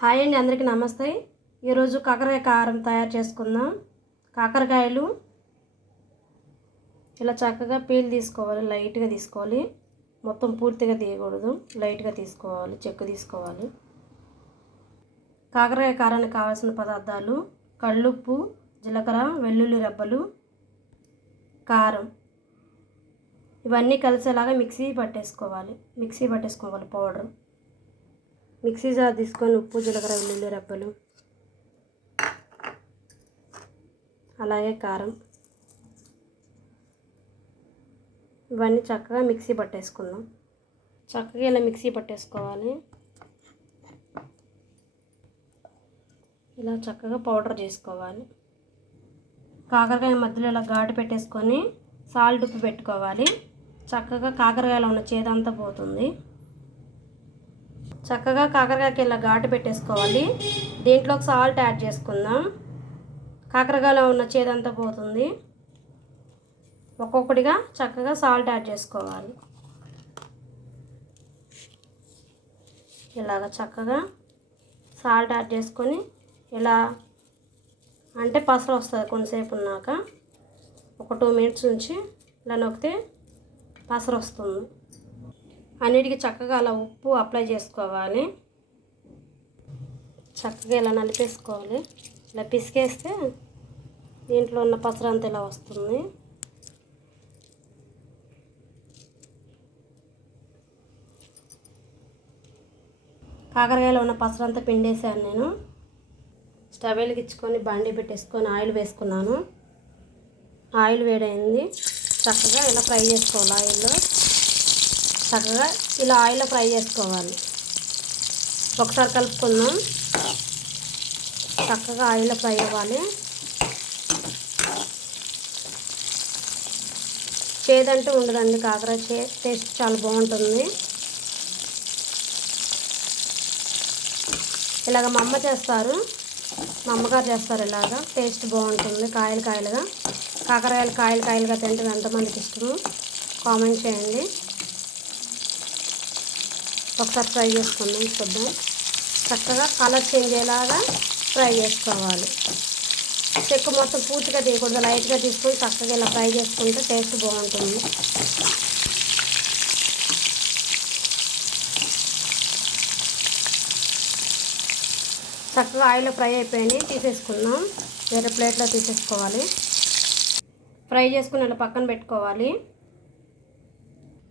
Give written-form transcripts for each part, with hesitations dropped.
Hi అండి, అందరికీ నమస్తే. ఈరోజు కాకరకాయ కారం తయారు చేసుకుందాం. కాకరకాయలు ఇలా చక్కగా పీల్ తీసుకోవాలి, లైట్గా తీసుకోవాలి. మొత్తం పూర్తిగా తీయకూడదు, లైట్గా తీసుకోవాలి, చెక్కు తీసుకోవాలి. కాకరకాయ కారానికి కావాల్సిన పదార్థాలు: కళ్ళుప్పు, జీలకర్ర, వెల్లుల్లి రెబ్బలు, కారం. ఇవన్నీ కలిసేలాగా మిక్సీ పట్టేసుకోవాలి పౌడర్. మిక్సీ జార్ తీసుకొని ఉప్పు, జీలకర్ర, వెల్లుల్లి రెబ్బలు, అలాగే కారం, ఇవన్నీ చక్కగా మిక్సీ పట్టేసుకుందాం. చక్కగా ఇలా మిక్సీ పట్టేసుకోవాలి. ఇలా చక్కగా పౌడర్ చేసుకోవాలి. కాకరకాయ మధ్యలో ఇలా ఘాటు పెట్టేసుకొని సాల్ట్ ఉప్పు పెట్టుకోవాలి. చక్కగా కాకరకాయలో ఉన్న చేదంతా పోతుంది. చక్కగా కాకరకాయకి ఇలా ఘాటు పెట్టేసుకోవాలి. దీంట్లోకి సాల్ట్ యాడ్ చేసుకుందాం. కాకరకాయలో ఉన్న చేదంతా పోతుంది. ఒక్కొక్కటిగా చక్కగా సాల్ట్ యాడ్ చేసుకోవాలి. ఇలాగ చక్కగా సాల్ట్ యాడ్ చేసుకొని ఇలా అంటే పసరు వస్తుంది. కొంతసేపు ఉన్నాక ఒక 2 మినిట్స్ నుంచి ఇలా నొక్కితే పసరు వస్తుంది. అన్నిటికీ చక్కగా అలా ఉప్పు అప్లై చేసుకోవాలి. చక్కగా ఇలా నలిపేసుకోవాలి. ఇలా పిసికేస్తే దీంట్లో ఉన్న పసరు అంతా ఇలా వస్తుంది. కాకరకాయలో ఉన్న పసరు అంతా పిండేసాను నేను. స్టవ్ వెలిగించుకొని బండి పెట్టేసుకొని ఆయిల్ వేసుకున్నాను. ఆయిల్ వేడైంది. చక్కగా ఇలా ఫ్రై చేసుకోవాలి. ఆయిల్లో ఫ్రై చేసుకోవాలి. ఒకసారి కలుపుకుందాం. చక్కగా ఆయిల్లో ఫ్రై అవ్వాలి. చేదంటూ ఉండదండి. కాకరకాయ టేస్ట్ చాలా బాగుంటుంది. ఇలాగ మా అమ్మగారు చేస్తారు. ఇలాగా టేస్ట్ బాగుంటుంది. కాయలుగా కాకరకాయలు కాయలుగా తింటే ఎంతమందికి ఇష్టమో కామెంట్ చేయండి. ఒకసారి ఫ్రై చేసుకుందాం. చూద్దాం. చక్కగా కలర్ చేంజ్ అయ్యేలాగా ఫ్రై చేసుకోవాలి. చెక్కు మొత్తం పూర్తిగా తీయకూడదు, లైట్గా తీసుకొని చక్కగా ఇలా ఫ్రై చేసుకుంటే టేస్ట్ బాగుంటుంది. చక్కగా ఆయిల్లో ఫ్రై అయిపోయింది. తీసేసుకుందాం. వేరే ప్లేట్లో తీసేసుకోవాలి. ఫ్రై చేసుకుని ఇలా పక్కన పెట్టుకోవాలి.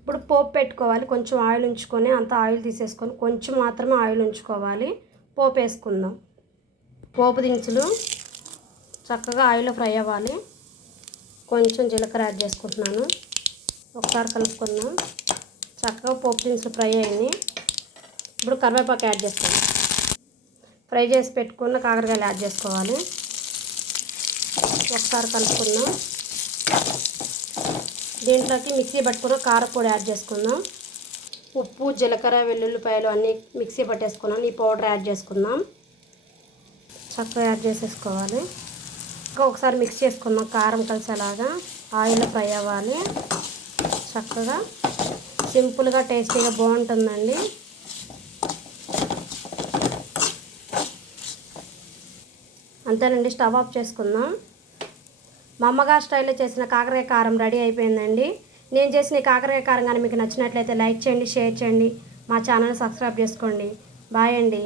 ఇప్పుడు పోపు పెట్టుకోవాలి. కొంచెం ఆయిల్ ఉంచుకొని అంత ఆయిల్ తీసేసుకొని కొంచెం మాత్రమే ఆయిల్ ఉంచుకోవాలి. పోపు వేసుకుందాం. పోపు దినుసులు చక్కగా ఆయిల్లో ఫ్రై అవ్వాలి. కొంచెం జీలకర్ర యాడ్ చేసుకుంటున్నాను. ఒకసారి కలుపుకుందాం. చక్కగా పోపు దినుసులు ఫ్రై అయ్యింది. ఇప్పుడు కరివేపాకు యాడ్ చేసుకుందాం. ఫ్రై చేసి పెట్టుకున్న కాకరకాయలు యాడ్ చేసుకోవాలి. ఒకసారి కలుపుకుందాం. దీంట్లోకి మిక్సీ పట్టుకున్న కారపొడి యాడ్ చేసుకుందాం. ఉప్పు, జీలకర్ర, వెల్లుల్లిపాయలు అన్నీ మిక్సీ పట్టేసుకున్నాం. ఈ పౌడర్ యాడ్ చేసుకుందాం. చక్కగా యాడ్ చేసేసుకోవాలి. ఇంకా ఒకసారి మిక్స్ చేసుకుందాం. కారం కలిసేలాగా ఆయిల్లో ఫ్రై అవ్వాలి. చక్కగా సింపుల్గా టేస్టీగా బాగుంటుందండి. అంతేనండి. స్టవ్ ఆఫ్ చేసుకుందాం. మా అమ్మగారు స్టైల్లో చేసిన కాకరకాయ కారం రెడీ అయిపోయిందండి. నేను చేసిన కాకరకాయ కారం కానీ మీకు నచ్చినట్లయితే లైక్ చేయండి, షేర్ చేయండి, మా ఛానల్ సబ్స్క్రైబ్ చేసుకోండి. బాయ్ అండి.